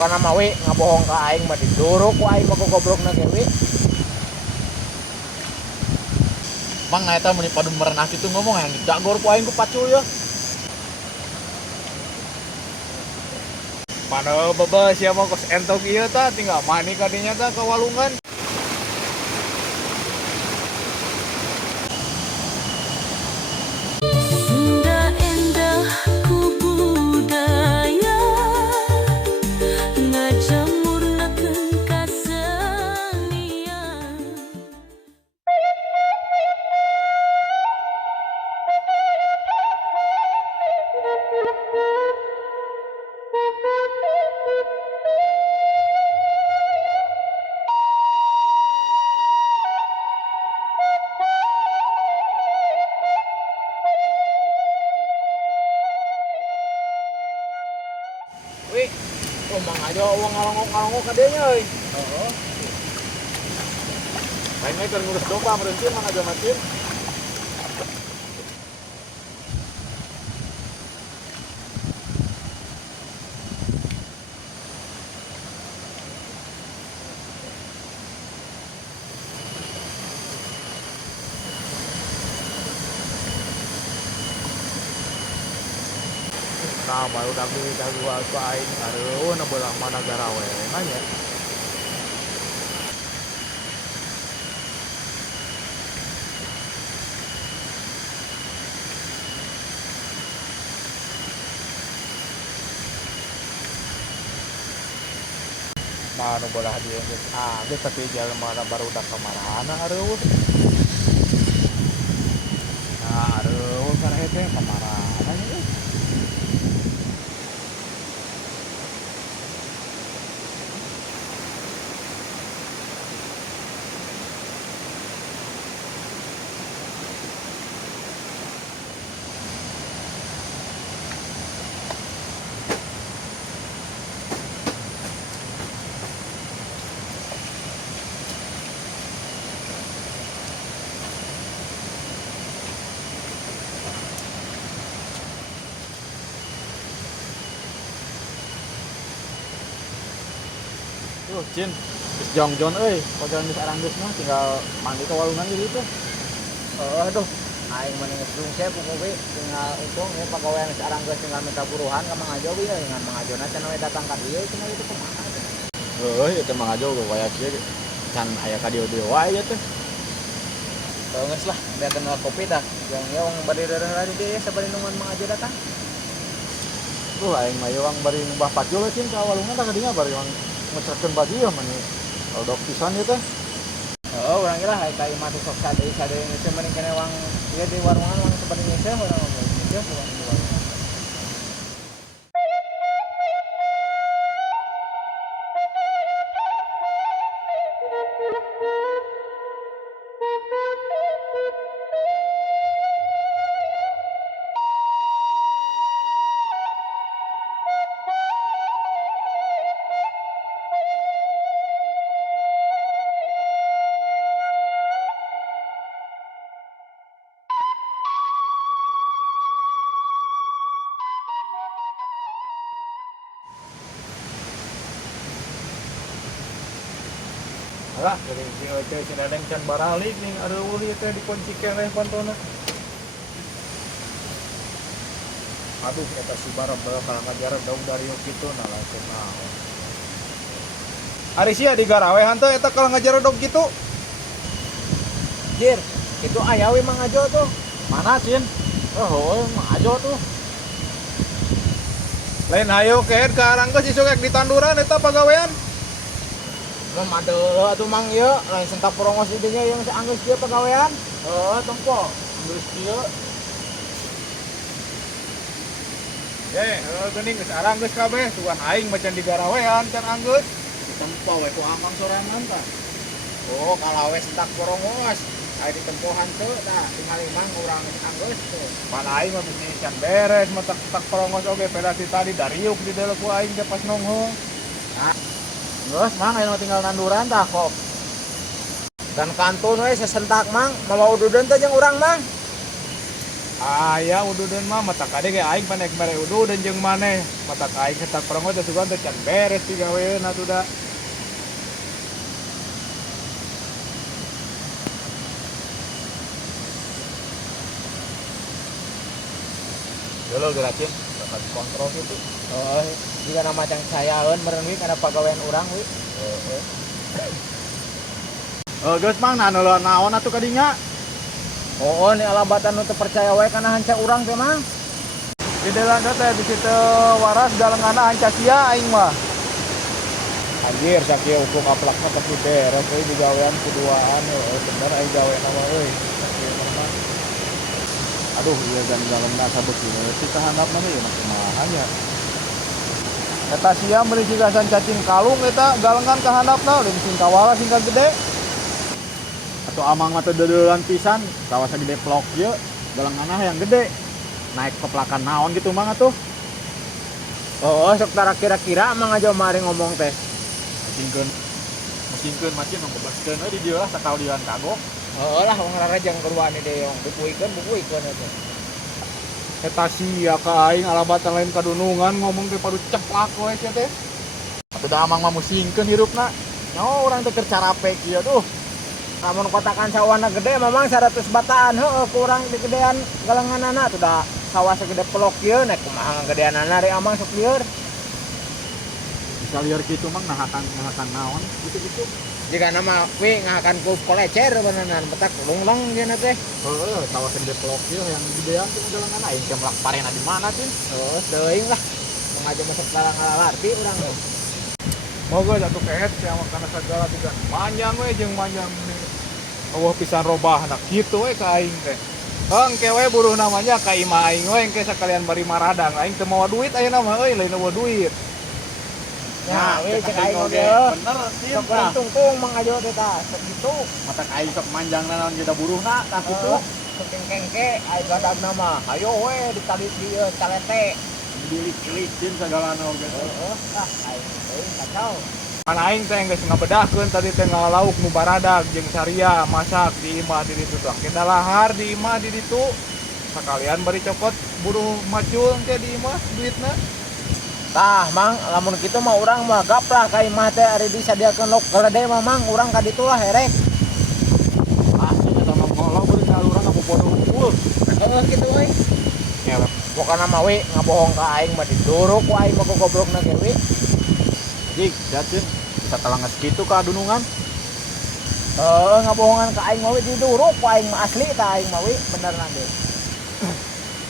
Kana mah we ngabohong ka aing mah diduruk ku aing mah goblokna ge we. Mang na eta mun padu merenah kitu ngomong yang didagor ku aing ku pacul ya. Mana bebe sia mah kos entok ieu tah tinggal mani ka dinya tah ka walungan. Sunda endah ku budaya ngajamurnakeun kasenian. We, mang aja uang ngalongok-ngalongok ka dieu nya euy. Heeh. Lain mah keur ngurus domba meureun mang aja matin. Nah, baru daging dagua ku aing areueuh na beulah mana garawe nanya. Nah, nu beulah dieu geus geus tapi jelema barudak kamarana areueuh. Nah, areueuh kareh teh kamarana nya. Tuh, Cin. Geus jongjon euy, pojol geus arang geus mah tinggal mandi ka walungan gitu tuh. Aduh, aing mah geus dungse pokok we tinggal untung ya pagawean sekarang geus tinggal minta buruhan ka Mang Ajo we dengan Mang Ajona cenah we datang ka dieu cenah itu kumaha. Heuh, ieu teh mang aja ge waya kieu can aya ka dieu wae ya teh. Geus lah, beakeun kopi tah. Yang ya wong bari daerah di dieu sabari nungguan Mang Ajo datang. Tuh aing mah ieu bari ngubah pacul Cin ka walungan tah ka dinya bari wang ngecrekeun baju ya mani. Dok pisan ieu teh. Oh, urang ge lah ka imah teh sok sadeu geus mending kene wang ieu di warungan wang sabari ngeuseum urang mah ngeuseum wang di warungan. Alah, jadi si Oce si Dadeng can baralik ning areueuh ieu teh dikunci keneh pantona. Aduh, eta si Barab bakal ngajar daun dari kitu nah langsung naon. Ari sia di garawehan teh eta kalau ngajar dog kitu. Jir, itu aya we Mang Ajo tuh. Mana Cin? Oh, Mang Ajo tuh. Lain hayo keed ka arang geus isuk ek di tanduran eta pagawean. Mah madeu atuh Mang ieu lain sentak porongos di dinya yang saanggeus kieu pagawean. Heeh, tempo. Geus kieu. Geuning geus arang geus kabeh, tuan aing macan di garawean can anggeus. Ditempo we ku Amang sorangan tah. Oh, kalau we sentak porongos aya ditempohan teu tah tinggal imah urang geus anggeus tuh. Pan aing mah bisnis can beres, mah tak porongos oge pedasi tadi dariuk di dalam ku aing teh pas nonghong. Geus Mang aya tinggal nanduran tah kok. Dan kantun we sesentak Mang, mawa ududeun teh jeung urang Mang. Aya ududeun mah mata kade ge aing panek mere ududeun jeung maneh. Mata aing hetak perang teh sugan teh can beres ti gaweun atuh da. Dulu gerakin, bakal kontrol gitu. Oh, jika nama macam sayaeun meureun wi kana pagawean urang wi. Geus mang naon atuh kadinya? Oh, ini alabatan nu teu percaya wae kana hanca urang teh mang. Di dalam teh di situ waras galengana anca sia aing mah. Anjir sakieu ukur aplakna pasti beres euy di gawean kuduaan bener aing gawean mah euy. Aduh ieu dan galengna sabeuti ti kahandapna mah ieu mah kumaha nya. Eta sia meuli sigasan cacing kalung eta galengan kahandapna leuwih sing kawala singkat gede. Atau amang mah teu deudelan pisan, kawasan gede plok ieu, galengana yang gede. Naik ke pelakan naon gitu mang atuh. Oh, sok tara kira-kira mang aja mari ngomong teh. Musingkeun macin mah bebaskeun euy di dieu lah sakalian kagok. Oh lah wong rarajang keluar nih deong bukuikeun eta. Eta sia ka aing alabatan lain kadunungan ngomong teh padu ceplak we sia teh. Atuh da amang mah musingkeun hirupna. Nyawa urang teh keur carape kieu tuh. Lamun kotakan sawana gede memang 100 bataan heueuh ku urang di gedean galenganana tuh da sawah segede pelok kieu nek kumaha ngagedeanana ri amang sok lieur. Bisa lieur kitu mang nahakan naon gitu-gitu. Jika nama wi ngahakan ku kolecer beneran betak lunglong geuna teh. Heeh, sawah gede plok ieu yang gedean teh galengana aing teh melak parena di mana tin? Oh, teuing lah. Mengaja masuk larang ngalarti urang teh. Moga atuh keet sia mah kana sagala tiga. Panjang we jeung panjang eueuh pisan robahna kitu we ka aing teh. Hengke we buruh namanya ka imah aing we engke sakalian bari maradang aing teu mawa duit ayeuna mah euy lain eueuh duit. Ya, we cek aing oge. Bener sih. Sok tungtung mang aja teh tah, sok kitu. Mata aing sok manjangna naon kita buruhna tah kitu. Sok kengke aing gadagna mah. Hayo we ditali dieu calete. Dilik-licin sagalana oge. Heeh, aing teuing kacau. Kan aing teh geus ngabedahkeun tadi teh ngalauk nu baradag jeung saria masak di imah di ditu tah. Kita lahar di imah di ditu. Sakalian bari cokot buruh macul teh di imah duitna. Tah, mang lamun kitu mah urang mah gaplah ka imah teh ari disadiakeun lok gede mah mang urang ka ditu lah herek. Asli eta mah ngolong beureun ka urang ngabobodo unggul. Heeh kitu we. Pokona mah we ngabohong ka aing mah diduruk ku aing mah goblokna ge we. Dik, jatin bisa telangas kitu ka dunungan. Ngabohongan ka aing mah we diduruk ku aing mah asli tah aing mah we beneran deh.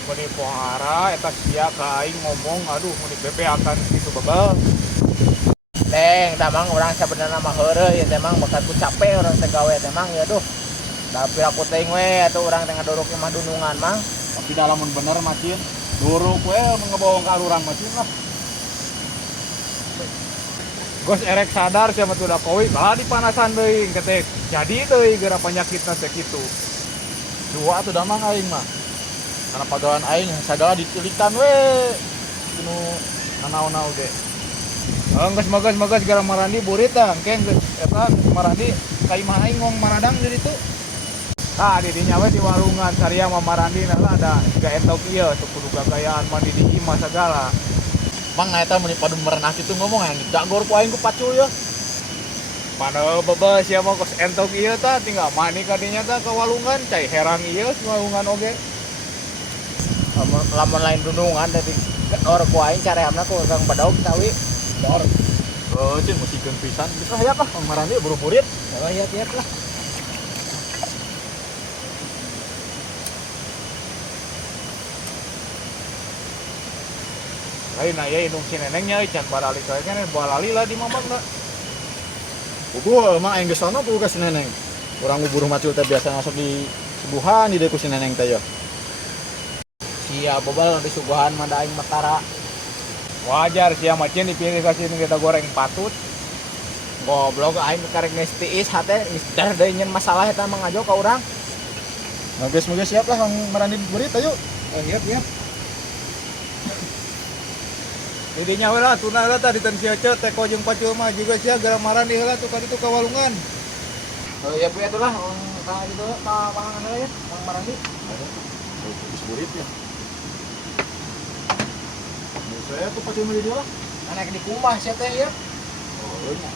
Bani pohara eta sia ka aing ngomong aduh mun dibebeakan kitu babal. Teng, tamang urang sabenerna mah heureuh ieu teh mang bakal ku capek urang teh gawe teh mang ya duh. Da piraku teuing we atuh urang teh ngaduruk imah dunungan mang. Tapi da lamun bener macin, duruk we ngebohong ka urang macin lah. Gos erek sadar sia mah teu da kowi balah dipanasan deui ketek. Jadi deui geura panyakitna teh kitu. Dua atuh da mang aing mah. Karena pagawean aing sagala ditilikan we. Tinu nanaon-naon ge. Geus gara marandi burit tah engke geus eta marandi ka imah aing ngong maradang di ditu. Tah di dinya we di warungan saria mah marandi lah ada siga entok ieu teu kudu gagayaan mandi di imah sagala. Mang na eta mun padu merenah kitu ngomong yang dagor ku aing ku pacul ya. Padahal bebas sia mah kos entok ieu tah tinggal mani ka dinya tah ka walungan cai herang ieu walungan oge. Lamun lain dunungan tadi or ku aing carehamna ku Kang Badaug tawi. Dor. Cin musikeun pisan. Bisa hayap lah Mang Marandi buru burit. Ya tiap lah. Lain aya indung si nenengnya can barali kae kan balali lah di mamagna. Pukul mang aing geus sono pukul ka si neneng. Urang buru macul teh biasa masuk di subuhan di deku si neneng teh ya. Sia bobal di suguhan mah da aing makara. Wajar sia macin dipilih ka sini kita goreng patut. Goblok aing karek geus tiis hate geus deui nyen masalah eta mah ngajo ka urang. Nah, geus siap lah Mang Marandi burit ayo. Siap. Didinya we lah tuna heula tah diten sia ce teko jeung pacul mah juga sia gara marandi heula tuh ka ditu ka walungan. Ya bu atulah ka ditu ka pangangan heula ya Mang Marandi. burit ya. Saya tuh pasti mau dia lah. Anak di kumah sia teh ya. Oh, iya.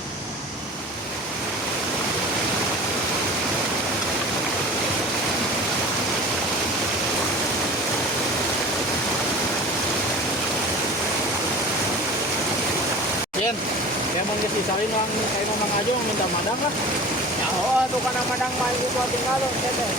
Jen, saya mau ngisisain lang kayak nomang aja yang minta madang lah. Ya oh tuh kana madang main itu tinggal lo teh.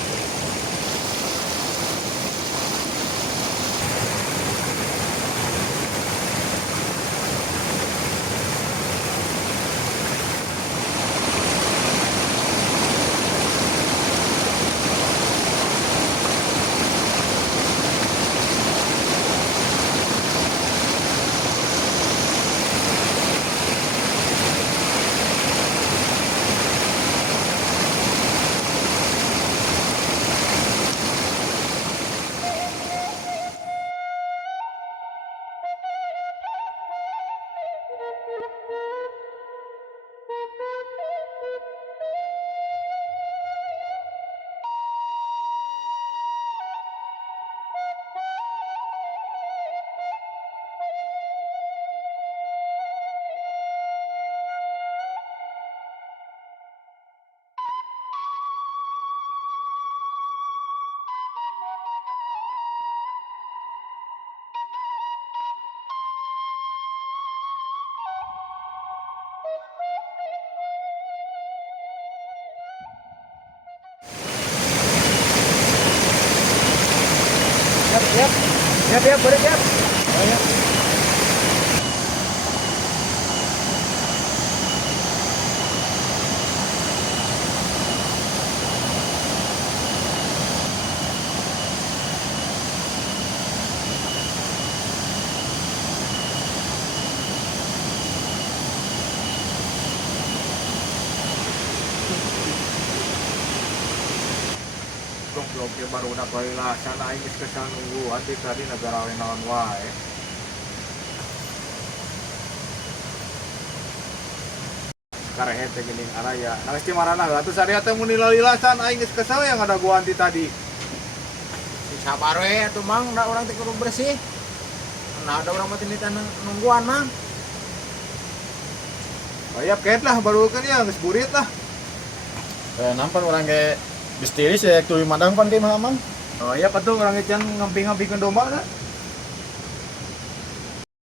Siap, boleh siap. Oh, ya. Goblok ya baru udah balilasan aing geus kesan nungguan di tadi negara lain naon wae. Karehe teh geuning araya. Nangis ti marana atuh sadia teh mun lililasan aing geus kesel yang ada gua anti tadi. Si sabar we atuh mang da urang teh kudu bersih. Nah ada urang mah teh nungguan mang. Bayap ket lah baru kan ya geus burit lah. Nampak orang kayak bistiris ya tuh madang pan kayak mamang. Oh iya patuh urang ecan ngampi-ngampikeun domba na.